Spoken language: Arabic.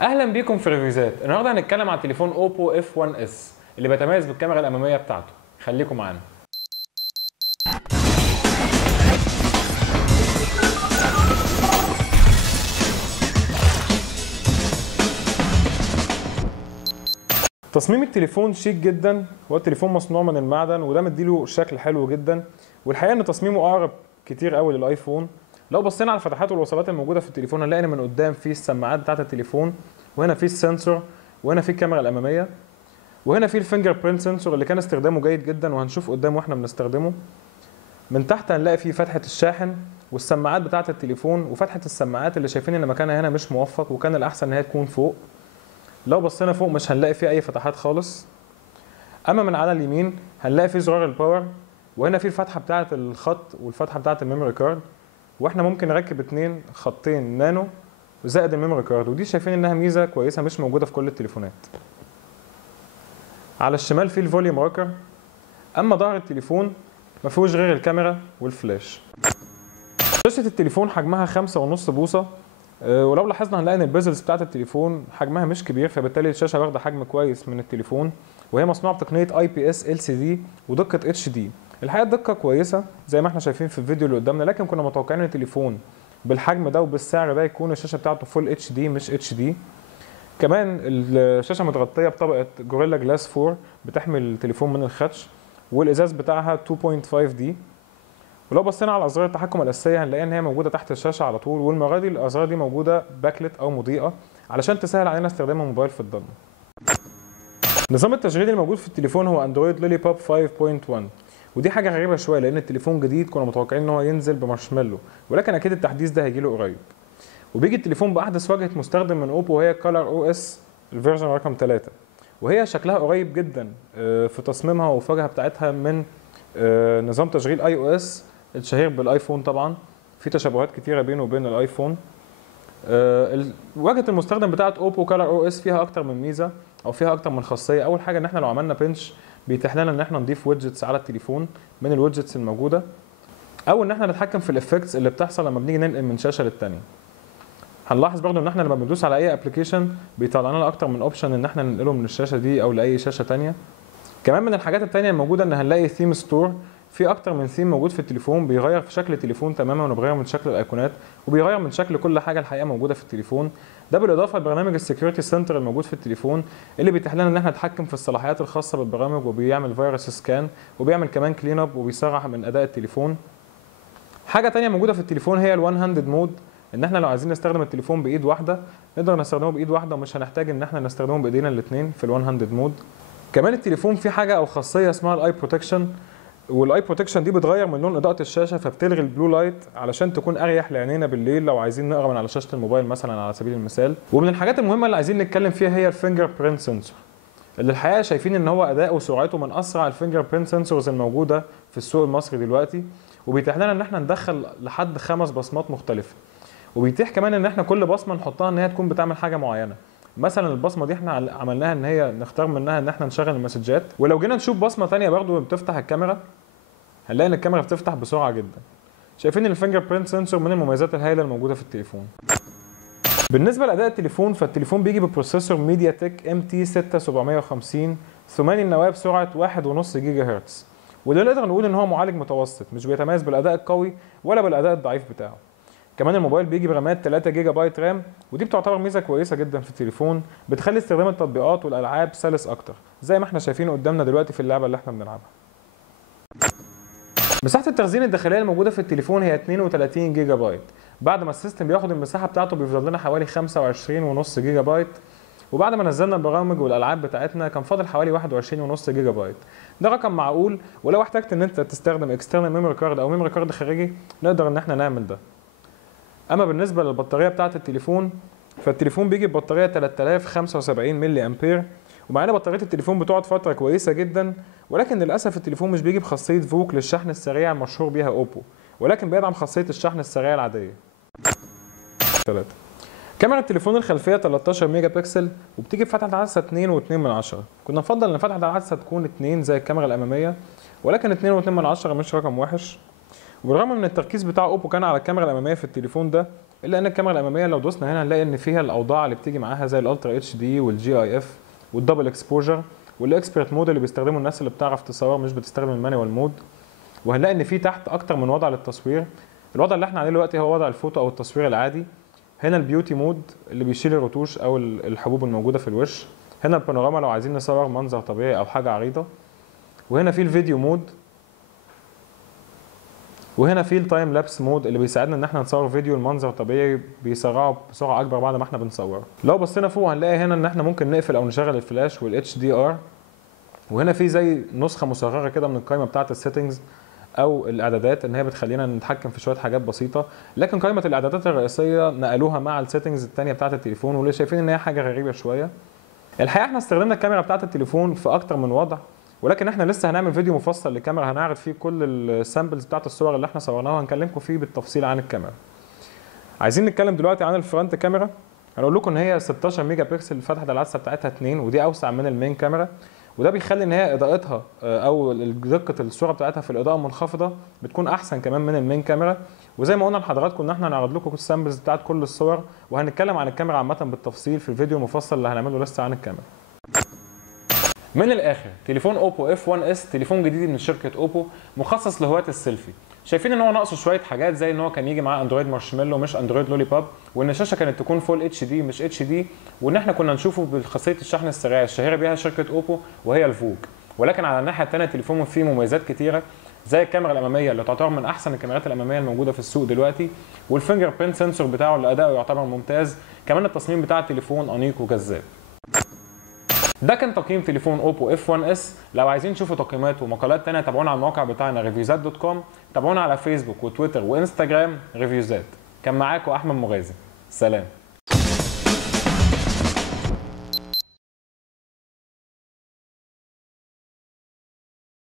اهلا بيكم في ريفيوزات. النهارده هنتكلم عن تليفون اوبو اف 1 اس اللي بيتميز بالكاميرا الاماميه بتاعته. خليكم معانا. تصميم التليفون شيك جدا، هو التليفون مصنوع من المعدن وده مديله شكل حلو جدا، والحقيقه ان تصميمه اقرب كتير قوي للايفون. لو بصينا على الفتحات والوصلات الموجوده في التليفون هنلاقي ان من قدام في السماعات بتاعه التليفون، وهنا في السنسور، وهنا في الكاميرا الاماميه، وهنا في الفينجر برينت سنسور اللي كان استخدامه جيد جدا وهنشوف قدام واحنا بنستخدمه. من تحت هنلاقي فيه فتحه الشاحن والسماعات بتاعه التليفون، وفتحه السماعات اللي شايفين ان مكانها هنا مش موفق وكان الاحسن ان هي تكون فوق. لو بصينا فوق مش هنلاقي فيه اي فتحات خالص. اما من على اليمين هنلاقي فيه زرار الباور، وهنا فيه الفتحه بتاعه الخط والفتحه بتاعه الميموري كارد، واحنا ممكن نركب 2 خطين نانو زائد الميموري كارد، ودي شايفين انها ميزه كويسه مش موجوده في كل التليفونات. على الشمال فيه الفوليوم روكر. اما ظهر التليفون ما فيهوش غير الكاميرا والفلاش. شاشه التليفون حجمها 5.5 بوصه، ولو لاحظنا هنلاقي ان البيزلز بتاعت التليفون حجمها مش كبير، فبالتالي الشاشه واخده حجم كويس من التليفون، وهي مصنوعه بتقنيه IPS LCD ودقه HD. الحقيقه الدقه كويسه زي ما احنا شايفين في الفيديو اللي قدامنا، لكن كنا متوقعين ان التليفون بالحجم ده وبالسعر ده يكون الشاشه بتاعته فول HD مش HD. كمان الشاشه متغطيه بطبقه جوريلا جلاس 4 بتحمي التليفون من الخدش، والازاز بتاعها 2.5D. ولو بصينا على ازرار التحكم الاساسيه هنلاقي ان هي موجوده تحت الشاشه على طول، والمره دي الازرار دي موجوده باكلت او مضيئه علشان تسهل علينا استخدام الموبايل في الضلمه. نظام التشغيل الموجود في التليفون هو اندرويد لولي بوب 5.1، ودي حاجه غريبه شويه لان التليفون جديد كنا متوقعين ان هو ينزل بمارشميلو، ولكن اكيد التحديث ده هيجيله قريب. وبيجي التليفون باحدث واجهه مستخدم من اوبو وهي كولر او اس الفيرجن رقم 3، وهي شكلها قريب جدا في تصميمها وفي الواجهه بتاعتها من نظام تشغيل iOS الشهير بالايفون. طبعا في تشابهات كتيره بينه وبين الايفون. واجهه المستخدم بتاعه اوبو كولر او اس فيها اكتر من ميزه او فيها اكتر من خاصيه. اول حاجه ان احنا لو عملنا بنش بيتيح لنا ان احنا نضيف ويدجتس على التليفون من الويدجتس الموجوده، او ان احنا نتحكم في الافكتس اللي بتحصل لما بنيجي ننقل من شاشه للتانيه. هنلاحظ برضو ان احنا لما بندوس على اي ابلكيشن بيطلع لنا اكتر من اوبشن ان احنا ننقله من الشاشه دي او لاي شاشه تانيه. كمان من الحاجات التانيه الموجوده ان هنلاقي ثيم ستور، في اكتر من ثيم موجود في التليفون بيغير في شكل التليفون تماما، وبيغير من شكل الايقونات وبيغير من شكل كل حاجه الحقيقه موجوده في التليفون. ده بالاضافه لبرنامج السكيورتي سنتر الموجود في التليفون اللي بيتيح لنا ان احنا نتحكم في الصلاحيات الخاصه بالبرامج، وبيعمل فيروس سكان وبيعمل كمان كلين اب وبيسرع من اداء التليفون. حاجه تانيه موجوده في التليفون هي الوان هاندد مود، ان احنا لو عايزين نستخدم التليفون بايد واحده نقدر نستخدمه بايد واحده ومش هنحتاج ان احنا نستخدمه بايدينا الاثنين في الوان هاندد مود. كمان التليفون فيه حاجه او خاصيه اسمها الاي بروتكشن، والاي بروتكشن دي بتغير من لون اضاءه الشاشه فبتلغي البلو لايت علشان تكون اريح لعينينا بالليل لو عايزين نقرا من على شاشه الموبايل مثلا على سبيل المثال. ومن الحاجات المهمه اللي عايزين نتكلم فيها هي الفينجر برينت سنسور، اللي الحقيقه شايفين ان هو اداؤه وسرعته من اسرع الفينجر برينت سنسورز الموجوده في السوق المصري دلوقتي، وبيتيح لنا ان احنا ندخل لحد 5 بصمات مختلفه، وبيتيح كمان ان احنا كل بصمه نحطها ان هي تكون بتعمل حاجه معينه. مثلا البصمه دي احنا عملناها ان هي نختار منها ان احنا نشغل المسجات، ولو جينا نشوف بصمه ثانيه برضو بتفتح الكاميرا هنلاقي ان الكاميرا بتفتح بسرعه جدا. شايفين الفينجر برينت سنسور من المميزات الهائله الموجوده في التليفون. بالنسبه لاداء التليفون فالتليفون بيجي ببروسيسور ميديا تك MT 6750 ثماني النواه بسرعه 1.5 جيجا هرتز، وده نقدر نقول ان هو معالج متوسط مش بيتميز بالاداء القوي ولا بالاداء الضعيف بتاعه. كمان الموبايل بيجي برامات 3 جيجا بايت رام، ودي بتعتبر ميزه كويسه جدا في التليفون بتخلي استخدام التطبيقات والالعاب سلس اكتر زي ما احنا شايفين قدامنا دلوقتي في اللعبه اللي احنا بنلعبها. مساحه التخزين الداخليه الموجوده في التليفون هي 32 جيجا بايت، بعد ما السيستم بياخد المساحه بتاعته بيفضل لنا حوالي 25.5 جيجا بايت، وبعد ما نزلنا البرامج والالعاب بتاعتنا كان فاضل حوالي 21.5 جيجا بايت. ده رقم معقول، ولو احتجت ان انت تستخدم اكسترنال ميموري كارد او ميموري كارد خارجي نقدر ان احنا نعمل ده. اما بالنسبه للبطاريه بتاعه التليفون فالتليفون بيجي ببطاريه 3075 ملي امبير، ومع ان بطاريه التليفون بتقعد فتره كويسه جدا، ولكن للاسف التليفون مش بيجي بخاصيه فوك للشحن السريع المشهور بيها اوبو، ولكن بيدعم خاصيه الشحن السريع العاديه. 3 كاميرا التليفون الخلفيه 13 ميجا بكسل وبتيجي بفتحه عدسه 2.2، كنا نفضل ان فتحه العدسه تكون 2 زي الكاميرا الاماميه، ولكن 2.2 مش رقم وحش. وبالرغم من التركيز بتاع اوبو كان على الكاميرا الاماميه في التليفون ده، الا ان الكاميرا الاماميه لو دوسنا هنا هنلاقي ان فيها الاوضاع اللي بتيجي معاها زي الالترا اتش دي والجي اي اف والدبل اكسبوجر والاكسبرت مود اللي بيستخدمه الناس اللي بتعرف تصور مش بتستخدم المانيوال مود. وهنلاقي ان في تحت اكتر من وضع للتصوير. الوضع اللي احنا عليه دلوقتي هو وضع الفوتو او التصوير العادي. هنا البيوتي مود اللي بيشيل الرتوش او الحبوب الموجوده في الوش. هنا البانوراما لو عايزين نصور منظر طبيعي او حاجه عريضه. وهنا في الفيديو مود. وهنا في التايم لابس مود اللي بيساعدنا ان احنا نصور فيديو المنظر طبيعي بيسرعه بسرعه اكبر بعد ما احنا بنصوره. لو بصينا فوق هنلاقي هنا ان احنا ممكن نقفل او نشغل الفلاش والاتش دي ار. وهنا في زي نسخه مصغره كده من القائمه بتاعه السيتنجز او الاعدادات ان هي بتخلينا نتحكم في شويه حاجات بسيطه، لكن قائمه الاعدادات الرئيسيه نقلوها مع السيتنجز الثانيه بتاعه التليفون واللي شايفين ان هي حاجه غريبه شويه. الحقيقه احنا استخدمنا الكاميرا بتاعه التليفون في اكتر من وضع، ولكن احنا لسه هنعمل فيديو مفصل للكاميرا هنعرض فيه كل السامبلز بتاعه الصور اللي احنا صورناها وهنكلمكم فيه بالتفصيل عن الكاميرا. عايزين نتكلم دلوقتي عن الفرونت كاميرا. هنقول لكم ان هي 16 ميجا بكسل، فتحه العدسه بتاعتها 2 ودي اوسع من المين كاميرا، وده بيخلي ان هي اضاءتها او دقه الصوره بتاعتها في الاضاءه منخفضه بتكون احسن كمان من المين كاميرا. وزي ما قلنا لحضراتكم ان احنا هنعرض لكم السامبلز بتاعت كل الصور وهنتكلم عن الكاميرا عامه بالتفصيل في الفيديو المفصل اللي هنعمله لسه عن الكاميرا. من الاخر تليفون اوبو اف 1 اس تليفون جديد من شركه اوبو مخصص لهواة السيلفي. شايفين ان هو ناقصه شويه حاجات زي ان هو كان يجي معاه اندرويد مارشميلو مش اندرويد لولي باب، وان الشاشه كانت تكون فول اتش دي مش اتش دي، وان احنا كنا نشوفه بخاصيه الشحن السريع الشهيره بيها شركه اوبو وهي الفوج. ولكن على الناحيه الثانيه التليفون فيه مميزات كتيره زي الكاميرا الاماميه اللي تعتبر من احسن الكاميرات الاماميه الموجوده في السوق دلوقتي، والفينجر برينت سنسور بتاعه اللي اداؤه يعتبر ممتاز، كمان التصميم بتاع التليفون انيق وجذاب. ده كان تقييم تليفون اوبو اف 1 اس. لو عايزين تشوفوا تقييمات ومقالات تانية تابعونا على الموقع بتاعنا reviewzat.com، تابعونا على فيسبوك وتويتر وانستجرام ريفيوزات. كان معاكم احمد مغازي، سلام.